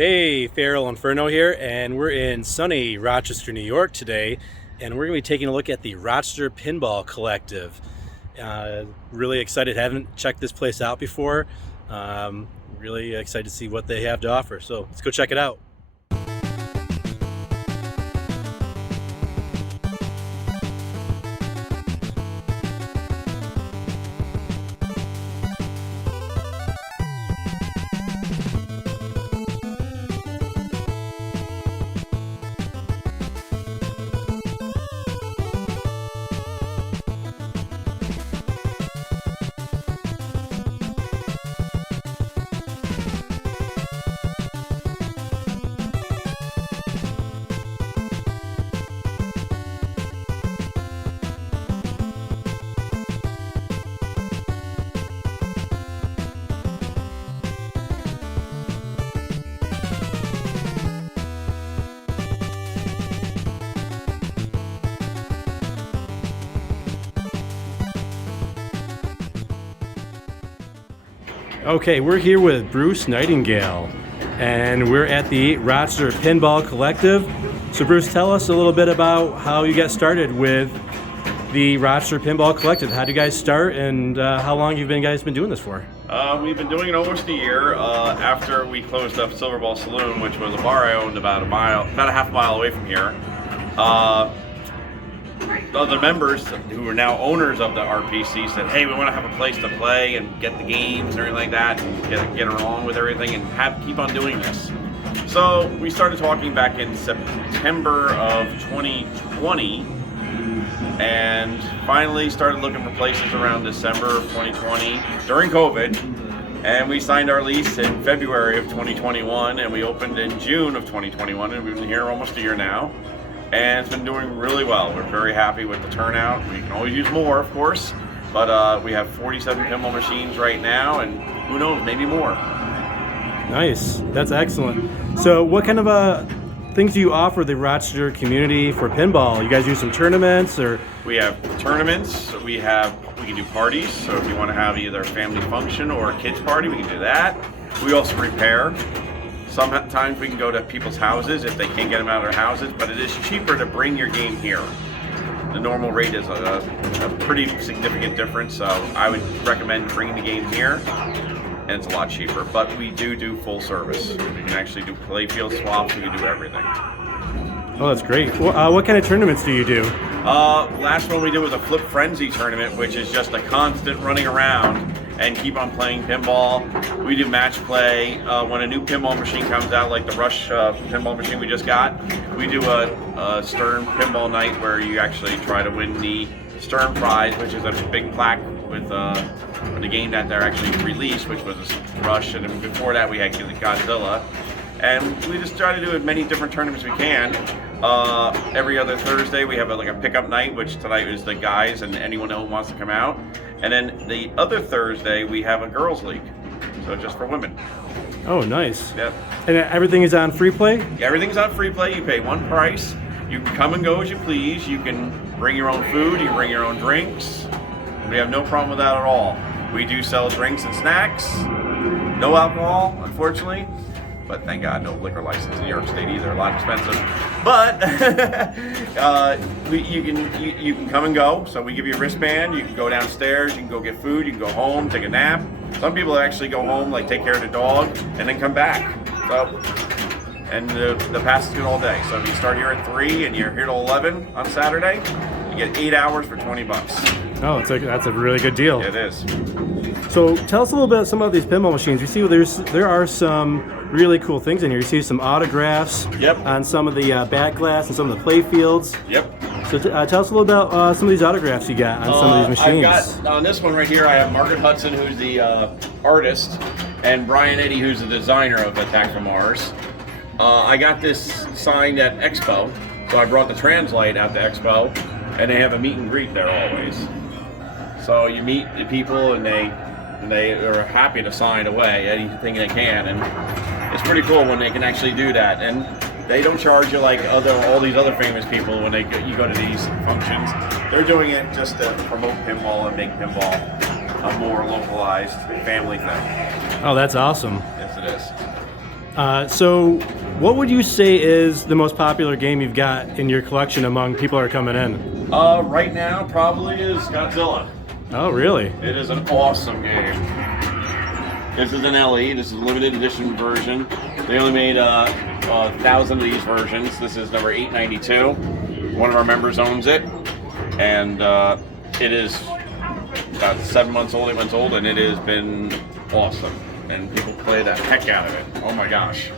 Hey, FeralInferno here, and we're in sunny Rochester, New York today, and we're going to be taking a look at the Rochester Pinball Collective. Really excited, haven't checked this place out before. Really excited to see what they have to offer, so let's go check it out. Okay, we're here with Bruce Nightingale, and we're at the Rochester Pinball Collective. So Bruce, tell us a little bit about how you got started with the Rochester Pinball Collective. How did you guys start, and how long have you guys been doing this for? We've been doing it almost a year after we closed up Silverball Saloon, which was a bar I owned about a half mile away from here. The members who are now owners of the RPC said, hey, we want to have a place to play and get the games and everything like that, and get along with everything and keep on doing this. So we started talking back in September of 2020 and finally started looking for places around December of 2020 during COVID. And we signed our lease in February of 2021 and we opened in June of 2021, and we've been here almost a year now. And it's been doing really well. We're very happy with the turnout. We can always use more, of course, but we have 47 pinball machines right now, and who knows, maybe more. Nice, that's excellent. So what kind of things do you offer the Rochester community for pinball? You guys do some tournaments, or? We have tournaments, we can do parties, so if you want to have either a family function or a kids party, we can do that. We also repair. Sometimes we can go to people's houses if they can't get them out of their houses, but it is cheaper to bring your game here. The normal rate is a pretty significant difference, so I would recommend bringing the game here, and it's a lot cheaper. But we do full service. We can actually do playfield swaps, we can do everything. Oh, that's great. Well, what kind of tournaments do you do? Last one we did was a Flip Frenzy tournament, which is just a constant running around and keep on playing pinball. We do match play. When a new pinball machine comes out, like the Rush pinball machine we just got, we do a Stern pinball night where you actually try to win the Stern prize, which is a big plaque with the game that they're actually released, which was Rush, and then before that we had Godzilla. And we just try to do as many different tournaments we can. Every other Thursday we have like a pickup night, which tonight is the guys and anyone who wants to come out. And then the other Thursday we have a girls league, so just for women. Oh, nice. Yep. And everything is on free play? Yeah, everything's on free play. You pay one price. You can come and go as you please. You can bring your own food. You can bring your own drinks. We have no problem with that at all. We do sell drinks and snacks. No alcohol, unfortunately. But thank God, no liquor license in New York State either. A lot expensive. But you can come and go. So we give you a wristband. You can go downstairs. You can go get food. You can go home, take a nap. Some people actually go home, like take care of the dog, and then come back. So, and the pass is good all day. So if you start here at 3 and you're here till 11 on Saturday, you get 8 hours for $20. Oh, that's a really good deal. It is. So tell us a little bit about some of these pinball machines. You see there are some really cool things in here. You see some autographs on some of the back glass and some of the play fields. Yep. So tell us a little about some of these autographs you got on some of these machines. I've got, on this one right here, I have Margaret Hudson, who's the artist, and Brian Eddy, who's the designer of Attack from Mars. I got this signed at Expo, so I brought the Translite out to Expo, and they have a meet and greet there always. So you meet the people, and they are happy to sign away anything they can, and it's pretty cool when they can actually do that. And they don't charge you like all these other famous people when you go to these functions. They're doing it just to promote pinball and make pinball a more localized family thing. Oh, that's awesome. Yes, it is. So what would you say is the most popular game you've got in your collection among people who are coming in? Right now, probably is Godzilla. Oh, really? It is an awesome game. This is an LE. This is a limited edition version. They only made 1,000 of these versions. This is number 892. One of our members owns it, and it is about 7 months old, 8 months old, and it has been awesome. And people play the heck out of it. Oh my gosh.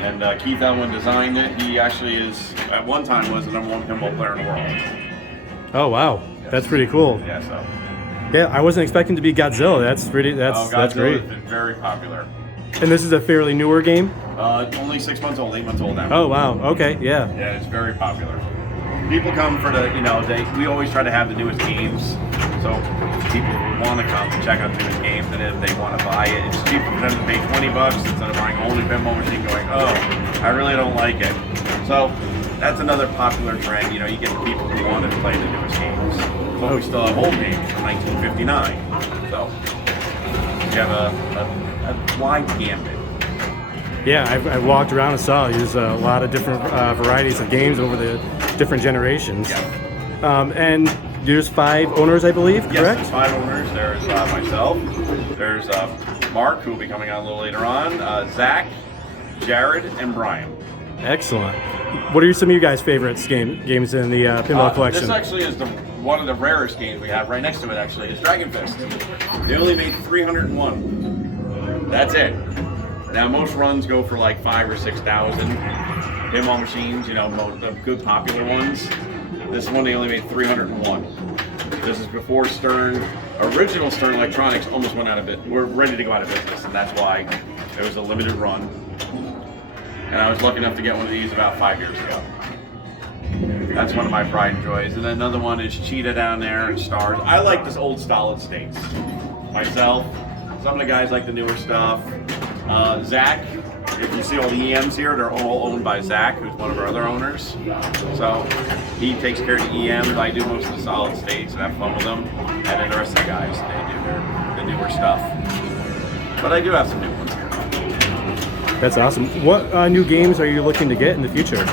And Keith Elwin designed it. He actually is, at one time, was the #1 pinball player in the world. Oh, wow. Yes. That's pretty cool. Yeah, so. Yeah, I wasn't expecting to be Godzilla. That's great. Godzilla's been very popular. And this is a fairly newer game? Only 6 months old, 8 months old now. Oh, wow. Okay, yeah. Yeah, it's very popular. People come for the, we always try to have the newest games. So people want to come and check out the newest games, and if they want to buy it, it's cheaper for them to pay $20 instead of buying an older pinball machine going, oh, I really don't like it. So that's another popular trend. You get the people who want to play the newest games. But we still have old games from 1959. So you have a wide gambit. Yeah, I walked around and saw there's a lot of different varieties of games over the different generations. Yeah. And there's 5 owners, I believe, correct? Yes, there's 5 owners. There's myself. There's Mark, who will be coming on a little later on. Zach, Jared, and Brian. Excellent. What are some of you guys' favorites games in the pinball collection? This actually is one of the rarest games we have. Right next to it, actually, is Dragonfist. They only made 301. That's it. Now, most runs go for like 5,000 or 6,000 pinball machines, the good popular ones. This one, they only made 301. This is before Stern. Original Stern Electronics almost went out of business. We're ready to go out of business, and that's why it was a limited run. And I was lucky enough to get one of these about 5 years ago. That's one of my pride and joys. And then another one is Cheetah down there and Stars. I like this old solid states. Myself, some of the guys like the newer stuff. Zach, if you see all the EMs here, they're all owned by Zach, who's one of our other owners. So he takes care of the EMs. I do most of the solid states and have fun with them. And then the rest of the guys, they do the newer stuff. But I do have some new ones here. That's awesome. What new games are you looking to get in the future?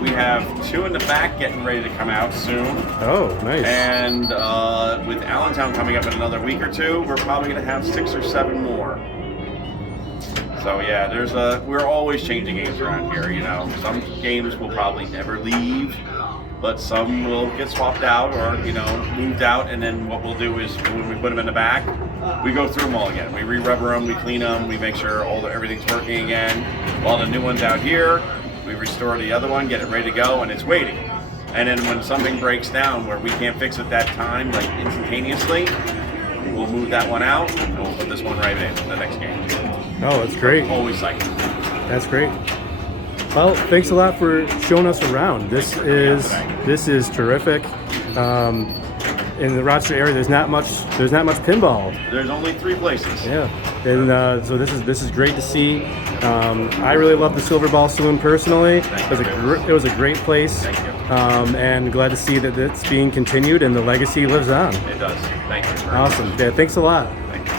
We have 2 in the back getting ready to come out soon. Oh, nice. And with Allentown coming up in another week or 2, we're probably going to have 6 or 7 more. So yeah, we're always changing games around here. Some games will probably never leave, but some will get swapped out or moved out. And then what we'll do is when we put them in the back, we go through them all again. We re-rubber them, we clean them, we make sure everything's working again. While the new one's out here, we restore the other one, get it ready to go, and it's waiting. And then when something breaks down where we can't fix it that time, like instantaneously, we'll move that one out and we'll put this one right in the next game. Oh, that's great. Always cycle. That's great. Well, thanks a lot for showing us around. This is terrific. In the Rochester area, there's not much pinball. There's only 3 places. Yeah, and so this is great to see. I really love the Silverball Saloon personally. It was a great place. Thank you. And glad to see that it's being continued and the legacy lives on. It does. Thank you. Awesome. Yeah, thanks a lot. Thank you.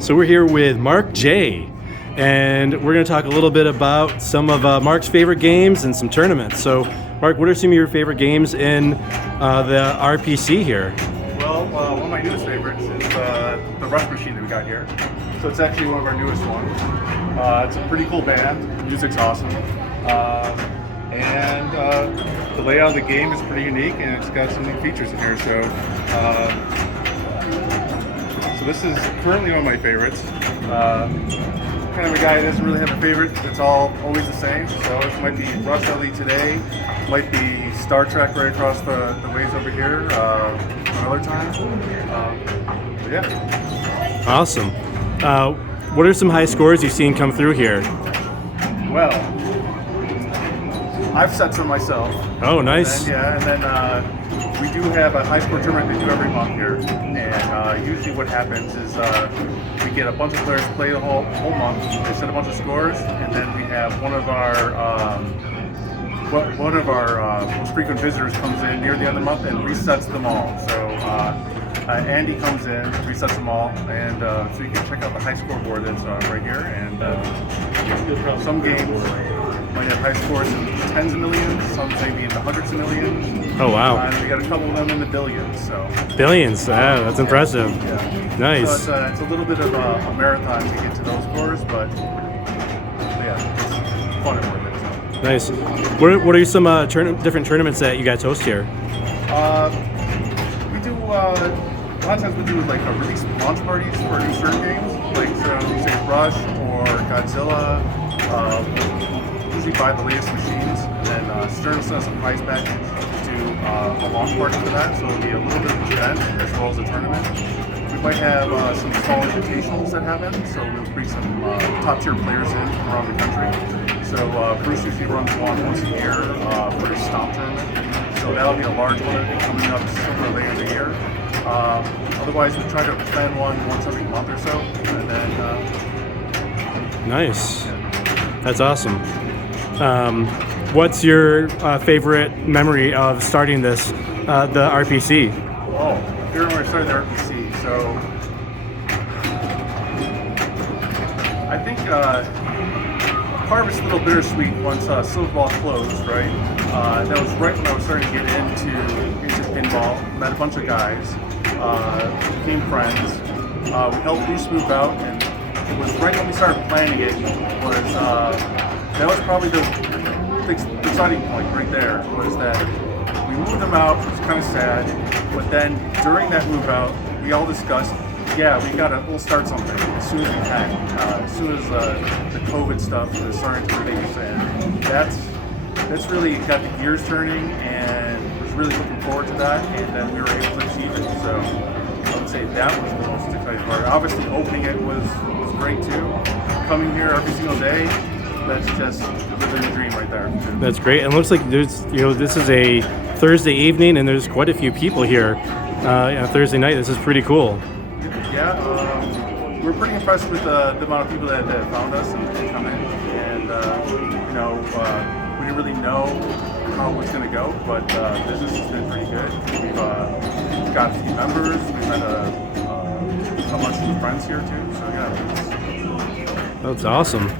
So we're here with Mark J, and we're going to talk a little bit about some of Mark's favorite games and some tournaments. So, Mark, what are some of your favorite games in the RPC here? Well, one of my newest favorites is the Rush machine that we got here. So it's actually one of our newest ones. It's a pretty cool band. The music's awesome. And the layout of the game is pretty unique, and it's got some neat features in here. So this is currently one of my favorites. Kind of a guy that doesn't really have a favorite. It's all always the same. So it might be Rush LE today, might be Star Trek right across the waves over here another time. But yeah. Awesome. What are some high scores you've seen come through here? Well, I've set some myself. Oh, nice. And then we do have a high score tournament we do every month here. And usually what happens is we get a bunch of players play the whole month. They set a bunch of scores, and then we have one of our most frequent visitors comes in near the end of the month and resets them all. So Andy comes in, resets them all, and so you can check out the high score board that's right here. And some games might have high scores in tens of millions, some maybe in the hundreds of millions. Oh, wow. And we got a couple of them in the billions. So Billions. That's impressive. yeah. Nice. So it's a little bit of a marathon to get to those scores, but yeah, it's fun and worth it. So. Nice. What are some different tournaments that you guys host here? We do a lot of times we do like a release launch parties for new certain games, like so say Rush or Godzilla. Usually buy the latest machines, and then Stern sends a prize package to a launch party for that, so it'll be a little bit of an event as well as a tournament. We might have some small invitationals that happen, so we'll bring some top tier players in from around the country. So Bruce usually runs one once a year for his Stomp tournament, so that'll be a large one that'll be coming up somewhere later in the year. Otherwise, we try to plan one once every month or so, and then Nice. That's awesome. What's your favorite memory of starting this, the RPC? Oh, I remember when I started the RPC, so I think part of it's a little bittersweet once Silverball closed, right? That was right when I was starting to get into pinball. Met a bunch of guys, became friends. We helped Bruce move out, and it was right when we started planning it. That was probably the exciting point right there. Was that we moved them out. It was kind of sad, but then during that move out, we all discussed, yeah, we'll start something as soon as we can. As soon as the COVID stuff is starting to release, and that's really got the gears turning, and was really looking forward to that. And then we were able to achieve it. So I would say that was the most exciting part. Obviously, opening it was great too. Coming here every single day, that's just living the dream right there. That's great. And it looks like there's, this is a Thursday evening, and there's quite a few people here on a Thursday night. This is pretty cool. Yeah, we're pretty impressed with the amount of people that found us and come in. And we didn't really know how it was going to go, but business has been pretty good. We've got a few members. We've had a bunch of friends here too. So yeah, That's awesome.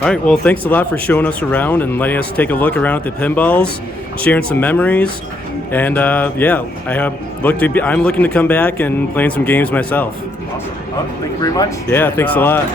All right, well, thanks a lot for showing us around and letting us take a look around at the pinballs, sharing some memories, and I'm looking to come back and playing some games myself. awesome. Thank you very much. Yeah, thanks a lot.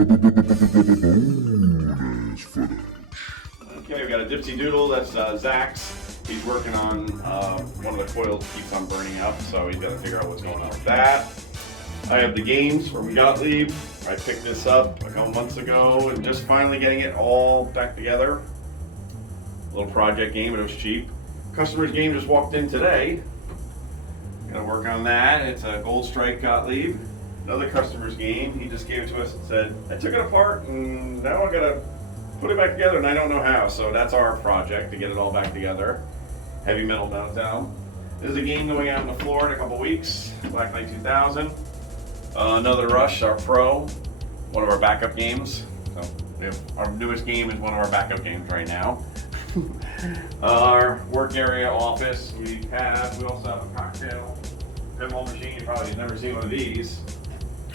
Okay, we got a Dipsy Doodle. That's Zach's. He's working on one of the coils that keeps on burning up, so he's got to figure out what's going on with that. I have the games from Gottlieb. I picked this up a couple months ago and just finally getting it all back together. A little project game, but it was cheap. Customer's game just walked in today. Gotta work on that. It's a Gold Strike Gottlieb. Another customer's game. He just gave it to us and said, I took it apart and now I gotta put it back together and I don't know how. So that's our project, to get it all back together. Heavy Metal Meltdown. There's a game going out on the floor in a couple weeks. Black Knight 2000. Another Rush, our pro. One of our backup games. So our newest game is one of our backup games right now. Our work area office, we also have a cocktail pinball machine. You probably have never seen one of these.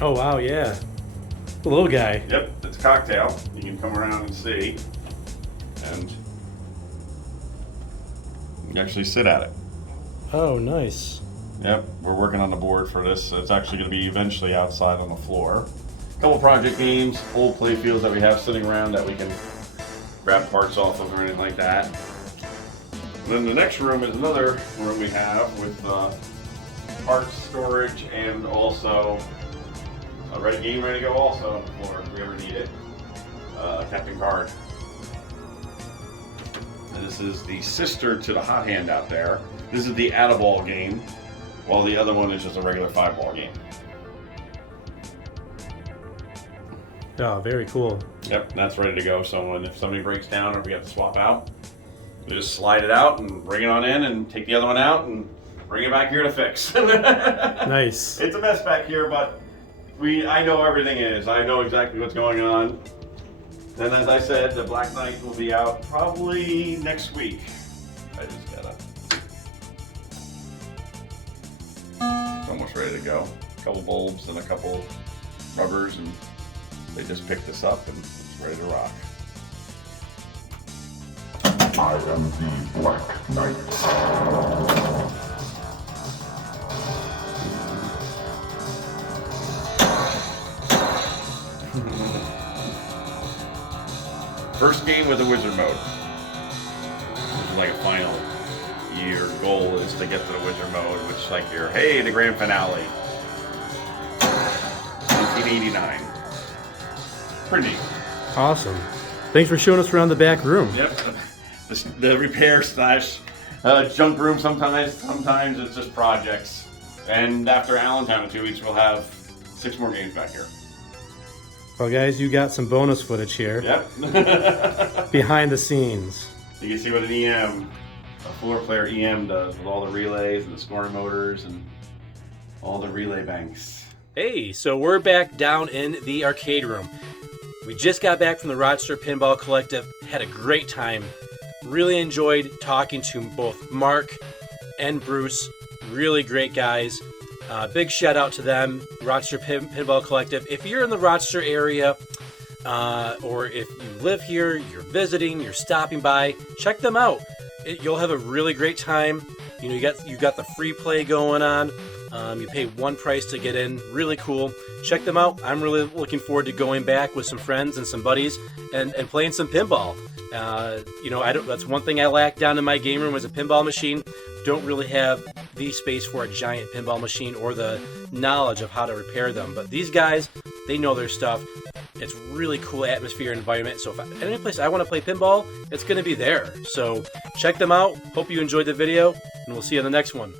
Oh wow, yeah. The little guy. Yep, it's a cocktail. You can come around and see. And you can actually sit at it. Oh, nice. Yep, we're working on the board for this. So it's actually going to be eventually outside on the floor. A couple project games, old play fields that we have sitting around that we can grab parts off of or anything like that. And then the next room is another room we have with parts storage and also a game ready to go also on the floor if we ever need it. Captain Card. And this is the sister to the Hot Hand out there. This is the Add-A-Ball game, while the other one is just a regular 5-ball game. Oh, very cool. Yep, that's ready to go. So if somebody breaks down or we have to swap out, we just slide it out and bring it on in and take the other one out and bring it back here to fix. Nice. It's a mess back here, but I know everything is. I know exactly what's going on. And as I said, the Black Knight will be out probably next week. I just gotta. It's almost ready to go. A couple bulbs and a couple rubbers, and they just picked this up and it's ready to rock. I am the Black Knight. First game with the wizard mode. This is like a final. Your goal is to get to the wizard mode, which is like the grand finale. 1989. Pretty neat. Awesome. Thanks for showing us around the back room. Yep. The repair slash junk room sometimes it's just projects. And after Allentown in 2 weeks, we'll have 6 more games back here. Well, guys, you got some bonus footage here. Yep. Behind the scenes. You can see what a 4-player EM does with all the relays and the scoring motors and all the relay banks. Hey, so we're back down in the arcade room. We just got back from the Rochester Pinball Collective, had a great time. Really enjoyed talking to both Mark and Bruce. Really great guys. Big shout out to them, Rochester Pinball Collective. If you're in the Rochester area, or if you live here, you're visiting, you're stopping by, check them out. You'll have a really great time. You know, you got the free play going on. You pay one price to get in. Really cool. Check them out. I'm really looking forward to going back with some friends and some buddies and playing some pinball. You know, that's one thing I lack down in my game room is a pinball machine. Don't really have the space for a giant pinball machine or the knowledge of how to repair them. But these guys, they know their stuff. It's really cool atmosphere and environment. So if any place I want to play pinball, it's going to be there. So check them out. Hope you enjoyed the video, and we'll see you in the next one.